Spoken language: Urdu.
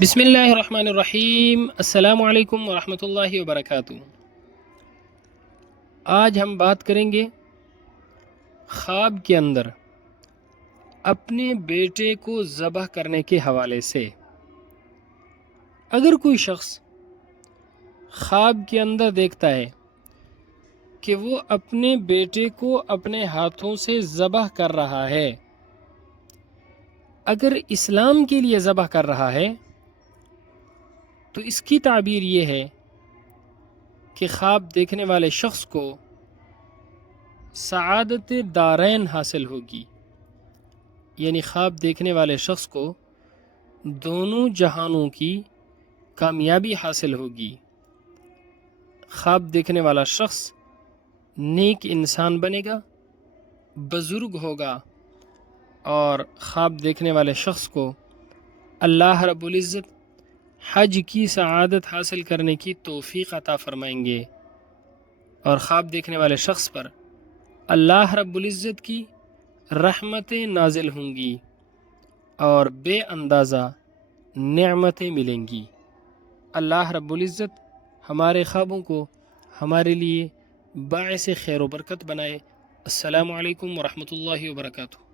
بسم اللہ الرحمن الرحیم۔ السلام علیکم ورحمۃ اللہ وبرکاتہ۔ آج ہم بات کریں گے خواب کے اندر اپنے بیٹے کو ذبح کرنے کے حوالے سے۔ اگر کوئی شخص خواب کے اندر دیکھتا ہے کہ وہ اپنے بیٹے کو اپنے ہاتھوں سے ذبح کر رہا ہے، اگر اسلام کے لیے ذبح کر رہا ہے تو اس کی تعبیر یہ ہے کہ خواب دیکھنے والے شخص کو سعادت دارین حاصل ہوگی، یعنی خواب دیکھنے والے شخص کو دونوں جہانوں کی کامیابی حاصل ہوگی۔ خواب دیکھنے والا شخص نیک انسان بنے گا، بزرگ ہوگا، اور خواب دیکھنے والے شخص کو اللہ رب العزت حج کی سعادت حاصل کرنے کی توفیق عطا فرمائیں گے، اور خواب دیکھنے والے شخص پر اللہ رب العزت کی رحمتیں نازل ہوں گی اور بے اندازہ نعمتیں ملیں گی۔ اللہ رب العزت ہمارے خوابوں کو ہمارے لیے باعث خیر و برکت بنائے۔ السلام علیکم ورحمۃ اللہ وبرکاتہ۔